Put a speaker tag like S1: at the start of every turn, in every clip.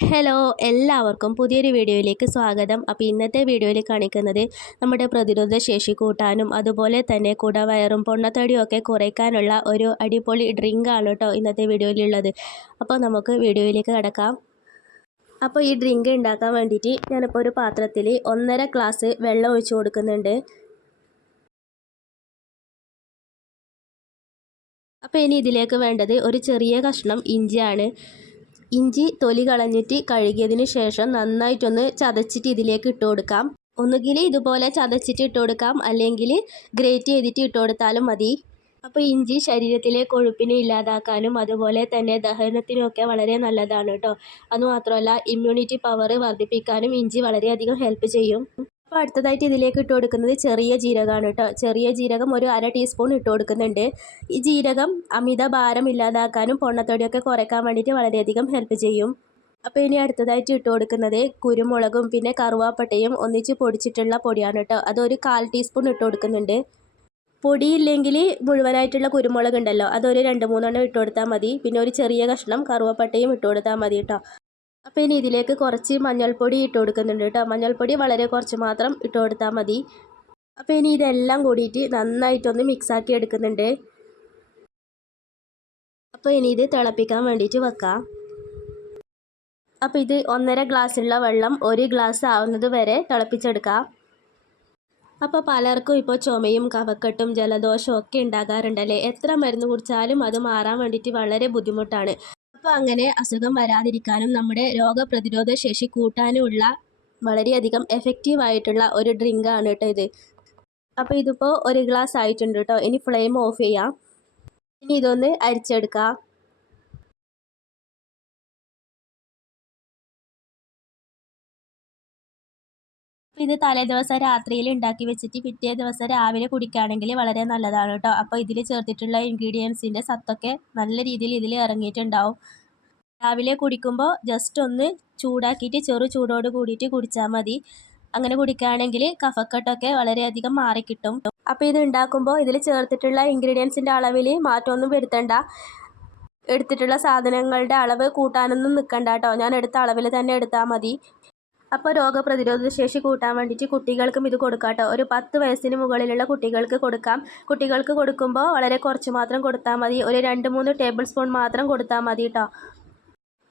S1: Hello എല്ലാവർക്കും പുതിയൊരു വീഡിയോയിലേക്ക് സ്വാഗതം. അപ്പോൾ ഇന്നത്തെ വീഡിയോയിൽ കാണിക്കുന്നത് നമ്മുടെ പ്രതിരോധ ശേഷി കൂട്ടാനും അതുപോലെ തന്നെ കുടവയറും പൊണ്ണത്തടിയും ഒക്കെ കുറയ്ക്കാനുള്ള ഒരു അടിപൊളി ഡ്രിങ്ക് ആണ് കേട്ടോ ഇന്നത്തെ വീഡിയോയിലുള്ളത്. അപ്പോൾ നമുക്ക് വീഡിയോയിലേക്ക് കിടക്കാം. അപ്പോൾ ഈ ഡ്രിങ്ക് ഉണ്ടാക്കാൻ വേണ്ടിയിട്ട് ഞാനിപ്പോൾ ഒരു പാത്രത്തിൽ ഒന്നര ഗ്ലാസ് വെള്ളം ഒഴിച്ചു കൊടുക്കുന്നുണ്ട്. അപ്പോൾ ഇനി ഇതിലേക്ക് വേണ്ടത് ഒരു ചെറിയ കഷ്ണം ഇഞ്ചിയാണ്. ഇഞ്ചി തൊലി കളഞ്ഞിട്ട് കഴുകിയതിന് ശേഷം നന്നായിട്ടൊന്ന് ചതച്ചിട്ട് ഇതിലേക്ക് ഇട്ട് കൊടുക്കാം. ഒന്നുകിൽ ഇതുപോലെ ചതച്ചിട്ട് ഇട്ട് കൊടുക്കാം. അല്ലെങ്കിൽ ഗ്രേറ്റ് ചെയ്തിട്ട് ഇട്ട് കൊടുത്താലും മതി. അപ്പോൾ ഇഞ്ചി ശരീരത്തിലെ കൊഴുപ്പിനെ ഇല്ലാതാക്കാനും അതുപോലെ തന്നെ ദഹനത്തിനുമൊക്കെ വളരെ നല്ലതാണ് കേട്ടോ. അതുമാത്രമല്ല ഇമ്മ്യൂണിറ്റി പവർ വർദ്ധിപ്പിക്കാനും ഇഞ്ചി വളരെയധികം ഹെൽപ്പ് ചെയ്യും. അപ്പോൾ അടുത്തതായിട്ട് ഇതിലേക്ക് ഇട്ട് കൊടുക്കുന്നത് ചെറിയ ജീരകമാണ് കേട്ടോ. ചെറിയ ജീരകം ഒരു അര ടീസ്പൂൺ ഇട്ട് കൊടുക്കുന്നുണ്ട്. ഈ ജീരകം അമിത ഭാരം ഇല്ലാതാക്കാനും പൊണ്ണത്തൊടിയൊക്കെ കുറയ്ക്കാൻ വേണ്ടിയിട്ട് വളരെയധികം ഹെൽപ്പ് ചെയ്യും. അപ്പോൾ ഇനി അടുത്തതായിട്ട് ഇട്ട് കൊടുക്കുന്നത് കുരുമുളകും പിന്നെ കറുവാപ്പട്ടയും ഒന്നിച്ച് പൊടിച്ചിട്ടുള്ള പൊടിയാണ് കേട്ടോ. അതൊരു കാൽ ടീസ്പൂൺ ഇട്ട് കൊടുക്കുന്നുണ്ട്. പൊടിയില്ലെങ്കിൽ മുഴുവനായിട്ടുള്ള കുരുമുളക് ഉണ്ടല്ലോ അതൊരു രണ്ട് മൂന്നെണ്ണം ഇട്ട് കൊടുത്താൽ മതി. പിന്നെ ഒരു ചെറിയ കഷ്ണം കറുവപ്പട്ടയും ഇട്ട് കൊടുത്താൽ മതി കേട്ടോ. അപ്പോൾ ഇനി ഇതിലേക്ക് കുറച്ച് മഞ്ഞൾപ്പൊടി ഇട്ട് കൊടുക്കുന്നുണ്ട് കേട്ടോ. മഞ്ഞൾപ്പൊടി വളരെ കുറച്ച് മാത്രം ഇട്ട് കൊടുത്താൽ മതി. അപ്പോൾ ഇനി ഇതെല്ലാം കൂടിയിട്ട് നന്നായിട്ടൊന്ന് മിക്സാക്കി എടുക്കുന്നുണ്ട്. അപ്പോൾ ഇനി ഇത് തിളപ്പിക്കാൻ വേണ്ടിയിട്ട് വെക്കാം. അപ്പോൾ ഇത് ഒന്നര ഗ്ലാസ്സുള്ള വെള്ളം ഒരു ഗ്ലാസ് ആവുന്നത് വരെ തിളപ്പിച്ചെടുക്കാം. അപ്പോൾ പലർക്കും ഇപ്പോൾ ചുമയും കഫക്കെട്ടും ജലദോഷവും ഒക്കെ ഉണ്ടാകാറുണ്ടല്ലേ? എത്ര മരുന്ന് കുടിച്ചാലും അത് മാറാൻ വേണ്ടിയിട്ട് വളരെ ബുദ്ധിമുട്ടാണ്. അപ്പോൾ അങ്ങനെ അസുഖം വരാതിരിക്കാനും നമ്മുടെ രോഗപ്രതിരോധ ശേഷി കൂട്ടാനുമുള്ള വളരെയധികം എഫക്റ്റീവ് ആയിട്ടുള്ള ഒരു ആണ് കേട്ടോ ഇത്. അപ്പോൾ ഇതിപ്പോൾ ഒരു ഗ്ലാസ് ആയിട്ടുണ്ട് കേട്ടോ ഇനി ഫ്ലെയിം ഓഫ് ചെയ്യാം. ഇനി ഇതൊന്ന് അരിച്ചെടുക്കാം. ഇത് തലേ ദിവസം രാത്രിയിൽ ഉണ്ടാക്കി വെച്ചിട്ട് പിറ്റേ ദിവസം രാവിലെ കുടിക്കുകയാണെങ്കിൽ വളരെ നല്ലതാണ് കേട്ടോ. അപ്പോൾ ഇതിൽ ചേർത്തിട്ടുള്ള ഇൻഗ്രീഡിയൻസിന്റെ സത്തൊക്കെ നല്ല രീതിയിൽ ഇതിൽ ഇറങ്ങിയിട്ടുണ്ടാവും. രാവിലെ കുടിക്കുമ്പോൾ ജസ്റ്റ് ഒന്ന് ചൂടാക്കിയിട്ട് ചെറു ചൂടോട് കൂടിയിട്ട് കുടിച്ചാൽ മതി. അങ്ങനെ കുടിക്കുകയാണെങ്കിൽ കഫക്കെട്ടൊക്കെ വളരെയധികം മാറിക്കിട്ടും. അപ്പോൾ ഇത് ഉണ്ടാക്കുമ്പോൾ ഇതിൽ ചേർത്തിട്ടുള്ള ഇൻഗ്രീഡിയൻസിന്റെ അളവിൽ മാറ്റമൊന്നും വരുത്തണ്ട. എടുത്തിട്ടുള്ള സാധനങ്ങളുടെ അളവ് കൂട്ടാനൊന്നും നിൽക്കണ്ട കേട്ടോ. ഞാൻ എടുത്ത അളവിൽ തന്നെ എടുത്താൽ മതി. അപ്പോൾ രോഗപ്രതിരോധ ശേഷി കൂട്ടാൻ വേണ്ടിയിട്ട് കുട്ടികൾക്കും ഇത് കൊടുക്കാം കേട്ടോ. ഒരു പത്ത് വയസ്സിന് മുകളിലുള്ള കുട്ടികൾക്ക് കൊടുക്കാം. കുട്ടികൾക്ക് കൊടുക്കുമ്പോൾ വളരെ കുറച്ച് മാത്രം കൊടുത്താൽ മതി. ഒരു രണ്ട് മൂന്ന് ടേബിൾ സ്പൂൺ മാത്രം കൊടുത്താൽ മതി കേട്ടോ.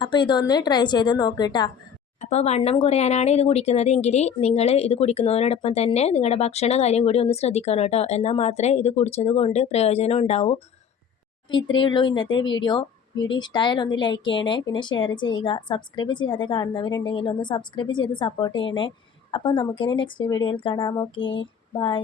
S1: അപ്പോൾ ഇതൊന്ന് ട്രൈ ചെയ്ത് നോക്കിട്ടാ അപ്പോൾ വണ്ണം കുറയാനാണ് ഇത് കുടിക്കുന്നത് എങ്കിൽ നിങ്ങൾ ഇത് കുടിക്കുന്നതിനോടൊപ്പം തന്നെ നിങ്ങളുടെ ഭക്ഷണ കാര്യം കൂടി ഒന്ന് ശ്രദ്ധിക്കണം കേട്ടോ. എന്നാൽ മാത്രമേ ഇത് കുടിച്ചത് കൊണ്ട് പ്രയോജനം ഉണ്ടാവൂ. അപ്പോൾ ഇത്രയേ ഉള്ളൂ ഇന്നത്തെ വീഡിയോ. വീഡിയോ ഇഷ്ടമായാൽ ഒന്ന് ലൈക്ക് ചെയ്യണേ പിന്നെ ഷെയർ ചെയ്യുക. സബ്സ്ക്രൈബ് ചെയ്യാതെ കാണുന്നവരുണ്ടെങ്കിൽ ഒന്ന് സബ്സ്ക്രൈബ് ചെയ്ത് സപ്പോർട്ട് ചെയ്യണേ. അപ്പോൾ നമുക്കിനി നെക്സ്റ്റ് വീഡിയോയിൽ കാണാം. Okay bye